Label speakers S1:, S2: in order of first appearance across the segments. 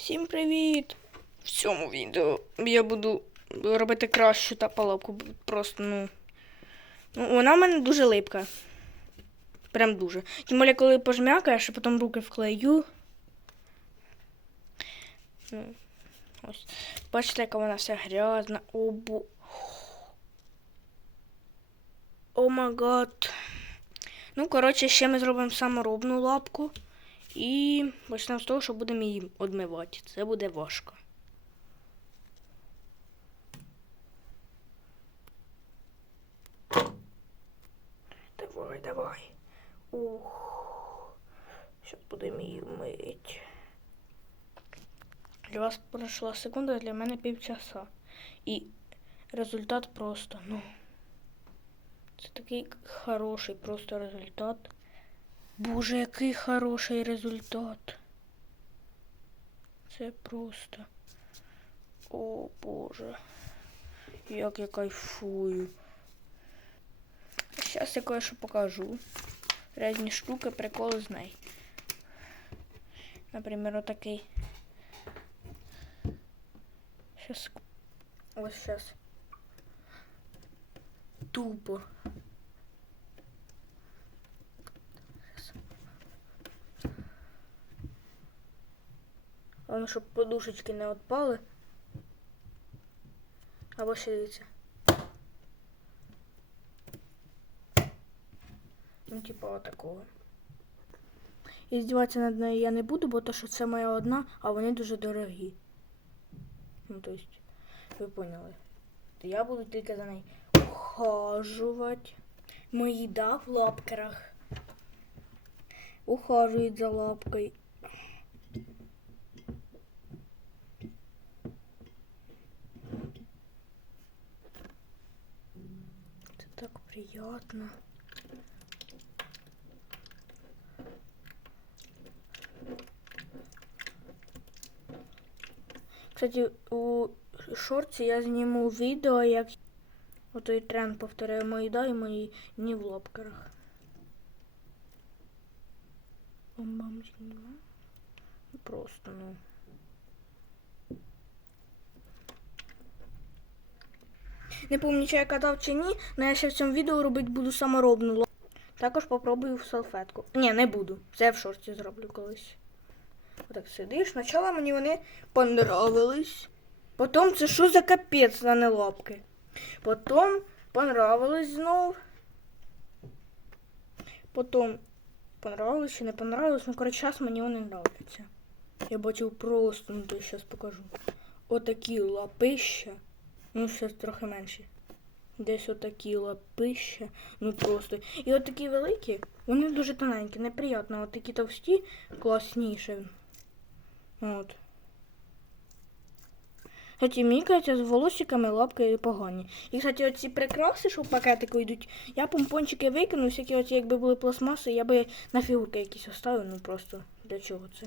S1: Всім привіт! В цьому відео я буду робити кращу та палавку. Просто, ну. ну. Вона в мене дуже липка. Прям дуже. Тим більше, коли пожмякаєш, а потім руки вклею. Ну, ось. Бачите, яка вона вся грязна. О, бо... О май гад. Ну, коротше, ще ми зробимо саморобну лапку. І почнемо з того, що будемо її одмивати. Це буде важко. Давай, давай. Ух. Зараз будемо її мити. Для вас пройшла секунда, для мене півчаса. І результат просто, ну. Це такий хороший просто результат. Боже, який хороший результат. Це просто. О Боже. Як я кайфую. Зараз я кое-що покажу. Різні штуки, приколи з нею. Наприклад, отакий. Сейчас. Ось сейчас. Тупо. Воно, щоб подушечки не відпали. Або ще дивіться. Ну, типа отакого. І здіватися над нею я не буду, бо то, що це моя одна, а вони дуже дорогі. Ну, то есть, ви поняли. Я буду тільки за нею ухажувати. Мої да в лапкерах. Ухажують за лапкою. Так приятно. Кстати, у шорті я зніму відео, як отой тренд повторяю мої да і мої не в лобкерах. Бам-бам. Просто, ну. Не пам'ятаю, чи я казав чи ні, але я ще в цьому відео робити буду саморобну ло- Також попробую в салфетку. Ні, не буду. Це в шорті зроблю колись. Отак сидиш. Спочатку мені вони понравились. Потім це що за капець на не лапки. Потім понравились знов. Потім понравилось чи не понравилось. Ну, коротше, зараз мені вони нравляться. Я бачив просто, ну то зараз покажу. Отакі лапища. Ну, щось трохи менші. Десь отакі лапища. Ну просто. І от такі великі, вони дуже тоненькі, неприємно. От такі товсті, класніші. От. Кстати, мені з волосиками лапки погані. І, кстати, оці прикраси, що в пакетику йдуть, я помпончики викину, всякі оці, якби були пластмаси, я би на фігурки якісь оставив, ну просто для чого це.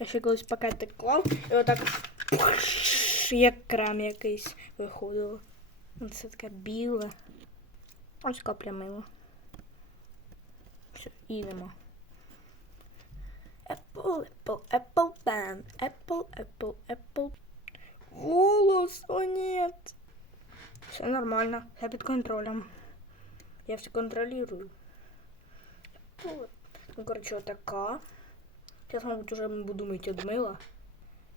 S1: Я ще колись пакетик клав і отак як крем якийсь виходило. Це таке біле. Ось капля мила. Все, і нема. Apple, apple, apple pen. Apple, apple, apple. Волос, о нет. Все нормально, все під контролем. Я все контролирую. Ну, короче, отака. Зараз, мабуть, уже буду від мила.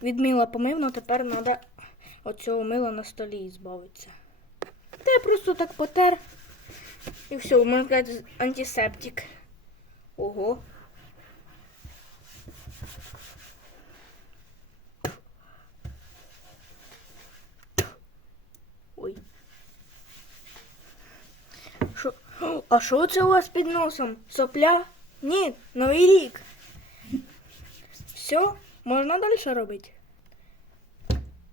S1: Від мила помив, але тепер треба від цього мила на столі збавитися. Та я просто так потер. І все, можна сказати, антисептик. Ого. Ой. Шо? А що це у вас під носом? Сопля? Ні, новий рік. Все, можна далі робити?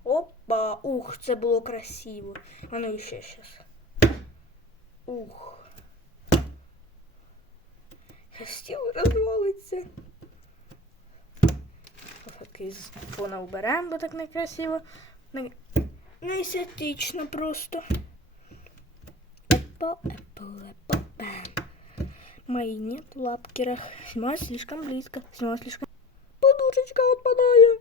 S1: Опа, ух, це було красиво. А ну ще щас. Ух. Стіл розвалиться. Такий з фона уберемо, бо так некрасиво. Не, естетично просто. Apple, apple, pen. Мои нет в лапкерах. Снимаю слишком близко. Снимаю слишком... Буду ручечка відпадає.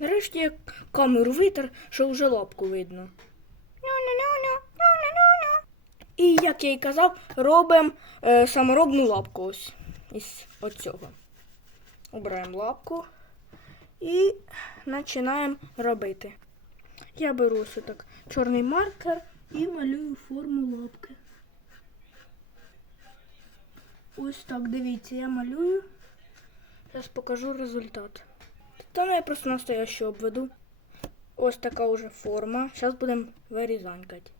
S1: Нарешті я камеру витер, що вже лапку видно. І, як я й казав, робимо е, саморобну лапку ось із оцього. Обираємо лапку і починаємо робити. Я беру ось так чорний маркер і малюю форму лапки. Ось так, дивіться, я малюю. Зараз покажу результат. Та ну я просто настоящу обведу. Ось така уже форма. Зараз будемо вирізанькати.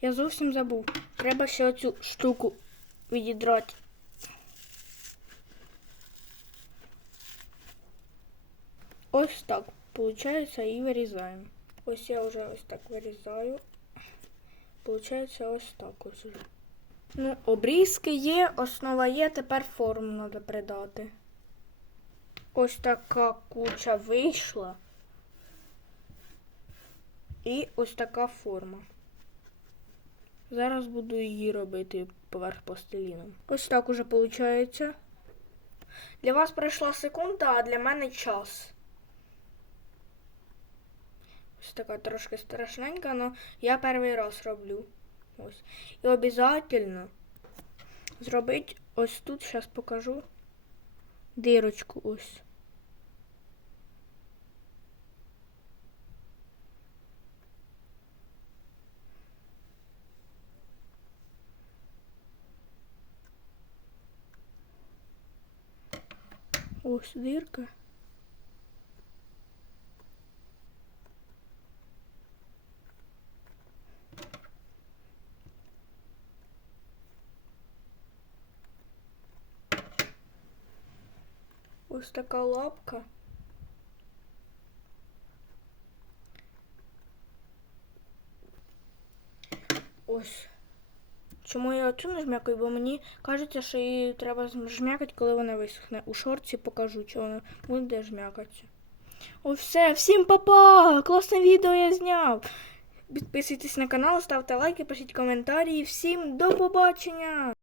S1: Я зовсім забув. Треба ще цю штуку відідрати. Ось так, получається, і вирізаємо. Ось я вже ось так вирізаю. Получається ось так ось. уже. Ну, обрізки є, основа є, тепер форму треба придати. Ось така куча вийшла. І ось така форма. Зараз буду її робити поверх пластиліном. Ось так уже виходить. Для вас пройшла секунда, а для мене час. Ось така трошки страшненька, але я перший раз роблю. Ось. І обов'язково зробити ось тут, зараз покажу дирочку ось. Ось дирка. Ось така лапка. Ось. Чому я оцю не жмякаю? Бо мені кажеться, що її треба жмякати, коли вона висохне. У шорці покажу, чи вона буде жмякатися. О, все, всім па-па! Класне відео я зняв. Підписуйтесь на канал, ставте лайки, пишіть коментарі. Всім до побачення!